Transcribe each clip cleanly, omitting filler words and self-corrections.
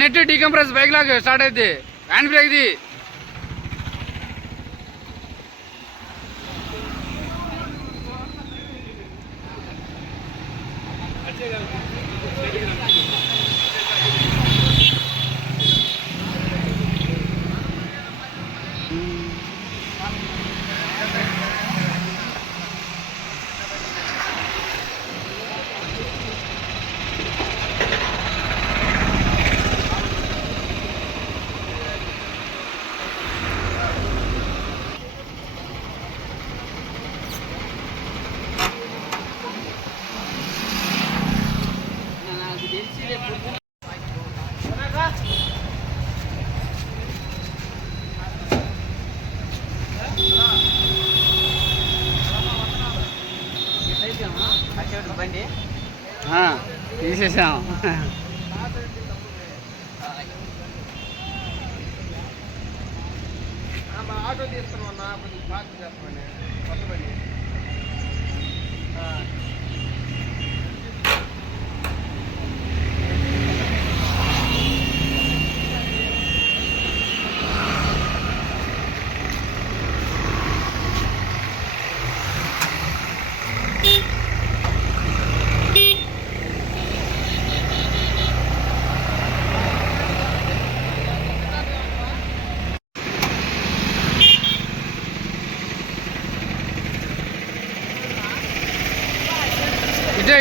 Net decompress bike లాగా start అయితే hand బ్రేక్ది తీసేసాం. ఆటో తీసుకున్నా కొద్దిగా పార్క్ చేస్తామని కొత్త బండి.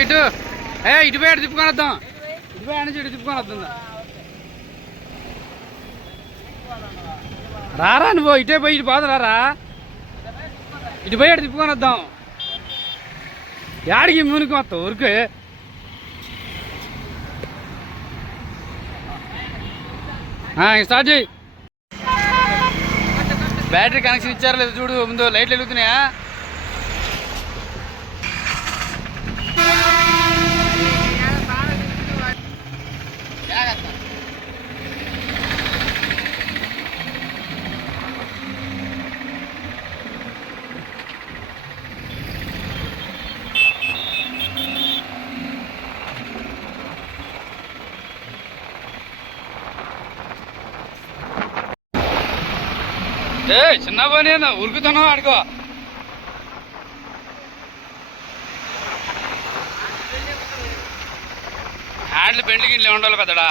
ఇటు ఇటు పోయి అటు తిప్పుకొని వద్దాం. ఇటు పోయి నుంచి ఇటు తిప్పుకొని వద్దాం. రారా నువ్వు ఇటే పోయి ఇటు పోదు రారా. ఇటు పోయి అటు తిప్పుకొని వద్దాం. యాడికి మూనికి వస్తావు ఊరికి. స్టార్ట్ చేయి. బ్యాటరీ కనెక్షన్ ఇచ్చారా లేదు చూడు. ముందు లైట్లు వెలుగుతున్నాయా? చిన్న పని ఉరుకుతున్నావు ఆడుకో. హ్యాండ్లు బెండ్లు గిన్నెలు ఉండాలి పెద్దడా.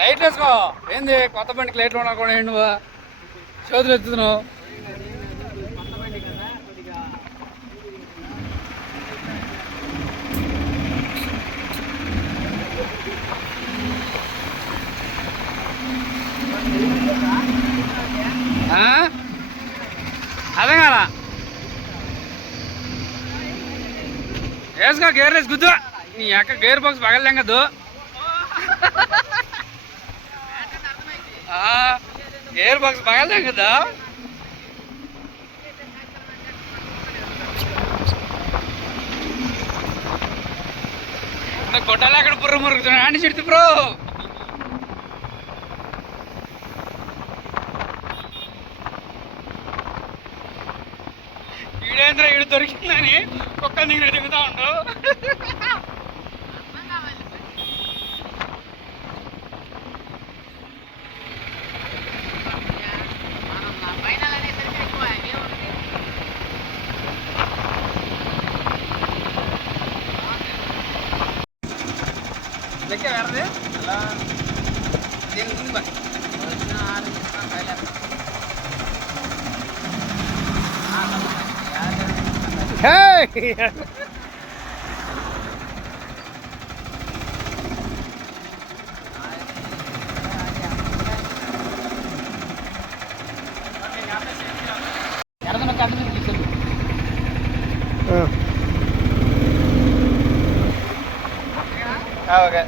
లైట్లు వేసుకో. ఏంది కొత్త బండికి లైట్లు ఉండకుండా నువ్వు చేతులు ఎత్తుతున్నావు. అదే కదా వేసుకో. గేర్ వేసి గుద్దు. నీ అక్క గేర్ బాక్స్ పగలలేం కదూ. గేర్ బాక్స్ పగలలేం కదా. కొట్టాలి అక్కడ బుర్ర మురుగుతున్నా అని చెడుతు బ్రో. ఈడేంద్ర ఈడు దొరికిందని కుక్క దిగిన దిగుతా ఉండు. Hey! Okay.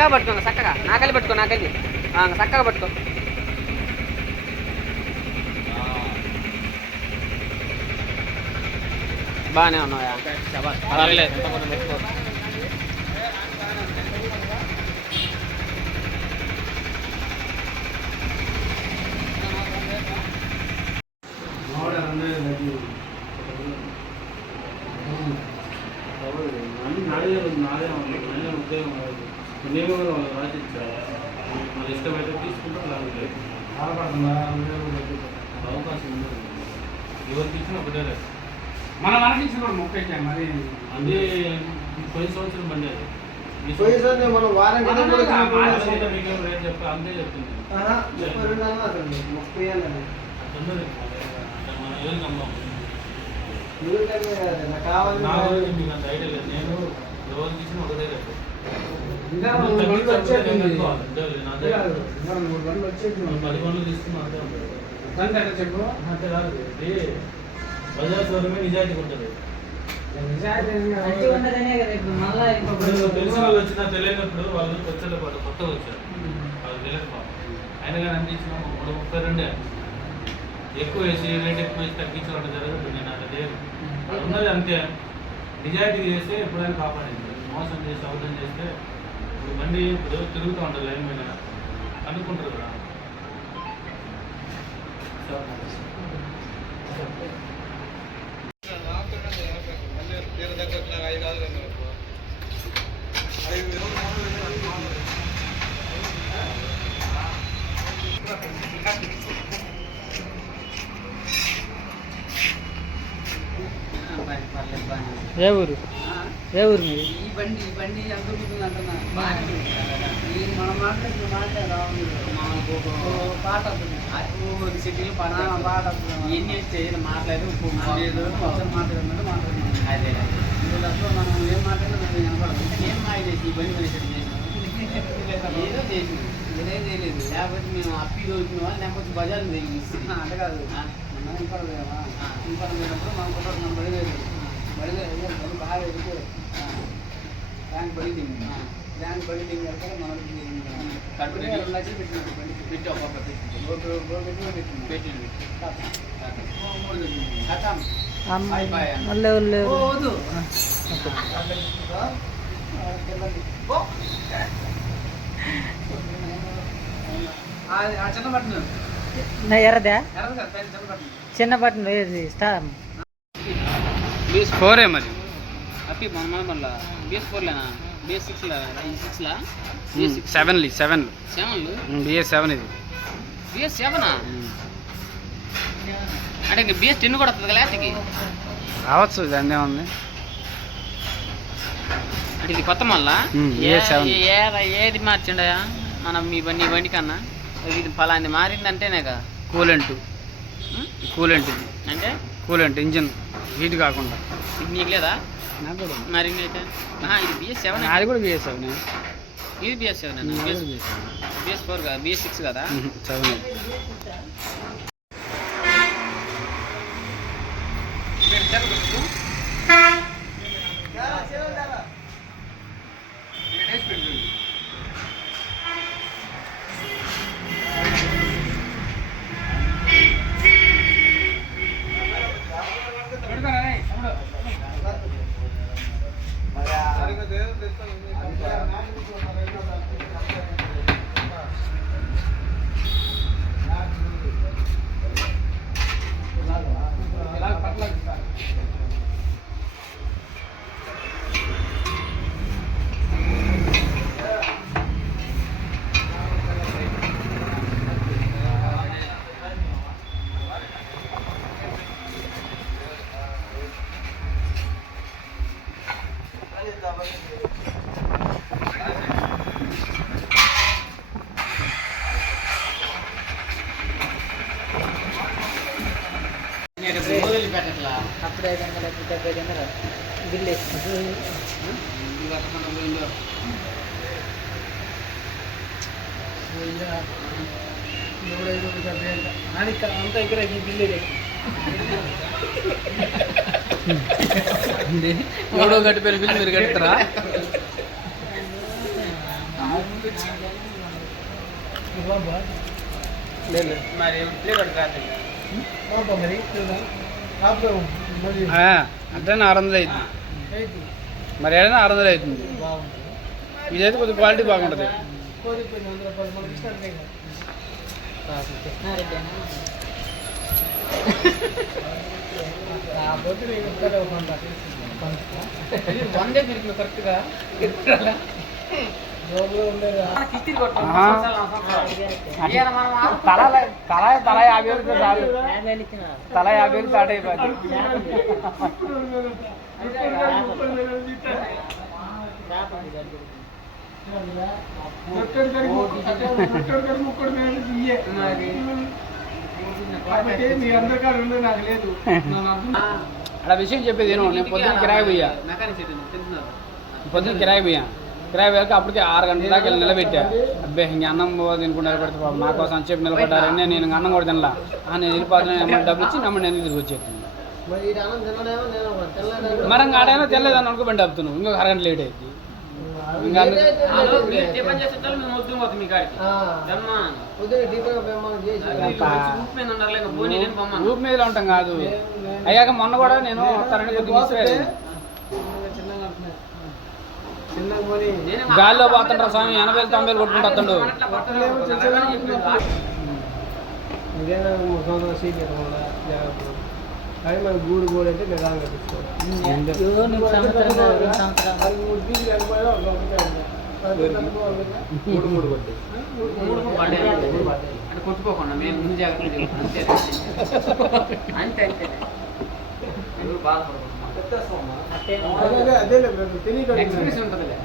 చక్కగా పట్టుకో, చక్కగా నాకల్లి పట్టుకో, నాకల్లి చక్కగా పట్టుకో. బాగానే ఉన్నాయా? పర్వాలేదు. నేను రాసి ఇచ్చాను. మన ఇష్టమైతే తీసుకుంటారు, అవకాశం ఉండదు. ఎవరికి ఇచ్చిన ఒకటే లేదు. మనకి ఇచ్చిన కూడా 30 మరి అదే 10 సంవత్సరం బండి అది. మనం వారంటీ మీకేం రేట్ చెప్పి అంతే చెప్తుంది. మనం ఏం నమ్మం. నా గురించి మీకు అంత ఐడియా లేదు. నేను ఎవరికి ఇచ్చిన ఒకటే రేటు. 10 బండ్లు తీసుకున్నా అంతే ఉంటుంది. చెప్పు అంతే కాదు. ఇది బజాజ్ షోరూమే నిజాయితీ ఉంటుంది. తెలిసిన వాళ్ళు వచ్చినా తెలియనప్పుడు వాళ్ళు వచ్చేలో పాటు కొత్తగా వచ్చారు. వాళ్ళు తెలియదు పాపం. అయినా కానీ అనిపించిన 32 ఎక్కువ వేసి రేట్ ఎక్కువ వేసి తగ్గించాలంటే జరగదు. నేను అది లేదు. అది ఉన్నది అంతే. నిజాయితీ చేస్తే ఎప్పుడైనా కాపాడింది. మోసం చేసి అవసరం చేస్తే ఇప్పుడు బండి ఇప్పుడు తిరుగుతూ ఉంటుంది లైన్ మీద అనుకుంటారు కదా. ఏ ఊరు మీరు? ఈ బండి ఎంత ఉంటుంది అంటున్నా. మనం మాట్లాడుతున్న పాట సిటీలో పాట ఎన్ని మాట్లాడి మాట్లాడుతున్నాడు. అదే మనం ఏం మాట్లాడినా కనపడదు. ఏం మాయ చేసి ఈ బండి చేసి ఏదో చేసింది. ఇదేం చేయలేదు. లేకపోతే మేము అప్పి దొరికిన వాళ్ళు లేకపోతే బజార్ ఇస్తుంది. అంటే కాదు ఇంపడదు కదా. ఇంపడమైనప్పుడు మనం కొట్టడం మన బడిలేదు. బడి బాగా ఎదుగుతుంది. బ్యాంక్ బడి తింది. బ్యాంక్ బడి తింగి వెళ్తే మనం కట్టు 2 లక్షలు పెట్టినట్టు బండి పెట్టి ఒక పెట్టింది. చిన్నపట్నం ఎర్రదా? చిన్నపట్నం BS4 మరి అప్పి మన మళ్ళీ BS4లేనా? BS6లా? 7 BS7 ఇది. BS7 అంటే ఇంకా BS10 కూడా వస్తుంది లాస్ట్కి రావచ్చు. దాన్ని ఏముంది అంటే ఇది కొత్త మళ్ళా ఏది మార్చిండయా మనం మీ బండి కన్నా? ఇది ఫలాంది మారిందంటేనే కదా కూలెంట్ ఇది అంటే కూలెంట్ ఇంజిన్ హీట్ కాకుండా. ఇది నీకు లేదా? నాకు కూడా మరి అయితే ఇది BS7. అది కూడా BS7. ఇది BS7 BS4 కదా, BS6 కదా. 7 అప్పుడు 500 బిల్లు అంతా ఇక్కడ బిల్లు ఎవడో కట్టిపోయిన బిల్లు మీరు కడతారా? మరి ప్లే పడుతుంది అంటే 600 అవుతుంది మరి ఏదైనా 600 అవుతుంది ఇదైతే కొద్దిగా క్వాలిటీ బాగుంటుంది వందే మీరు కరెక్ట్గా తల 50,000 చాలు తల 50,000 స్టార్ట్ అయిపోయింది అక్కడ విషయం చెప్పేది నేను పొద్దున్న కిరాయి పోయా కిరాయి పోయాక అప్పటికే 6 గంటల దాకా వెళ్ళి నిలబెట్టా అబ్బే ఇంక అన్నం తినుకుంటారు పెడితే నా కోసం అని చెప్పి నిలబడ్డారని నేను అన్నం కూడా తినలా నేను వెళ్ళిపోతున్నా డబ్బులు ఇచ్చి నమ్మని నేను తిరిగి వచ్చేస్తాను మరి ఇంకా ఆడైనా తెల్లదని అనుకోబడి డబ్బుతున్నావు ఇంకొక 6 గంటలు లేట్ అయింది ఇంకా ఊపి మీద ఉంటాం కాదు అయ్యాక మొన్న కూడా నేను వస్తానని కొద్దిగా గాల్లో పోతుండ్రా స్వామి 80,000-90,000 కొట్టుకుంటూ వస్తుండు కానీ మన గూడు అంటే నిదానంగా కొట్టుకోకుండా మేము ముందు జాగ్రత్తలు అంతే అంతే అదే తెలియదు ఎక్స్ప్రెస్ ఉంటుందిలే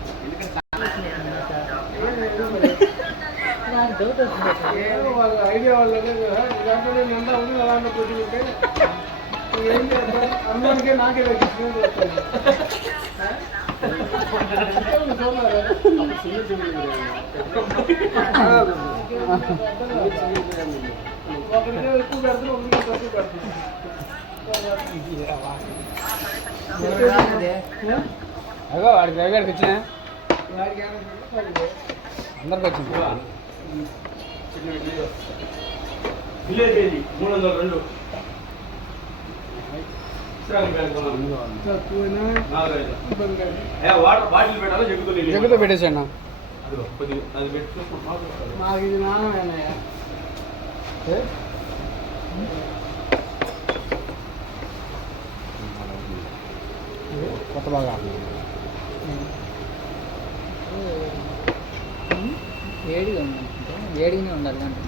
వాళ్ళ ఐడియా వాళ్ళనే దాంట్లో నిండా ఉంది అలాంటి కొట్టుకుంటే ఏం చేద్దాం అందరికీ నాకే ఒకరికే ఎక్కువ పెడతారు ఒకరికి తక్కువ పెడతారు అగో వాడికి రవిగాడికి వచ్చినా అందరికి వచ్చింది జగ్గుతో పెట్టేసాడు మాకు ఇది నాన్నమేనా కొత్త బాగా వేడిగా ఉంది వేడిగానే ఉండాలి అంటే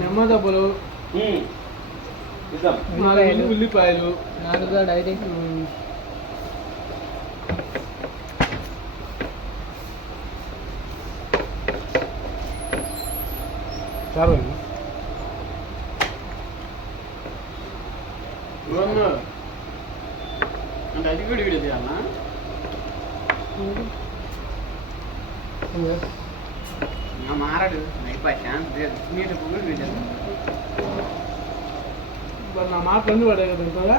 నిమ్మ దెబ్బలు 4 ఉల్లిపాయలు 4 డైరీ చాలు అంటే అది కూడా వీడియో తీయాలన్నా మారాడు నా మాటలు అన్నీ పడాయి కదా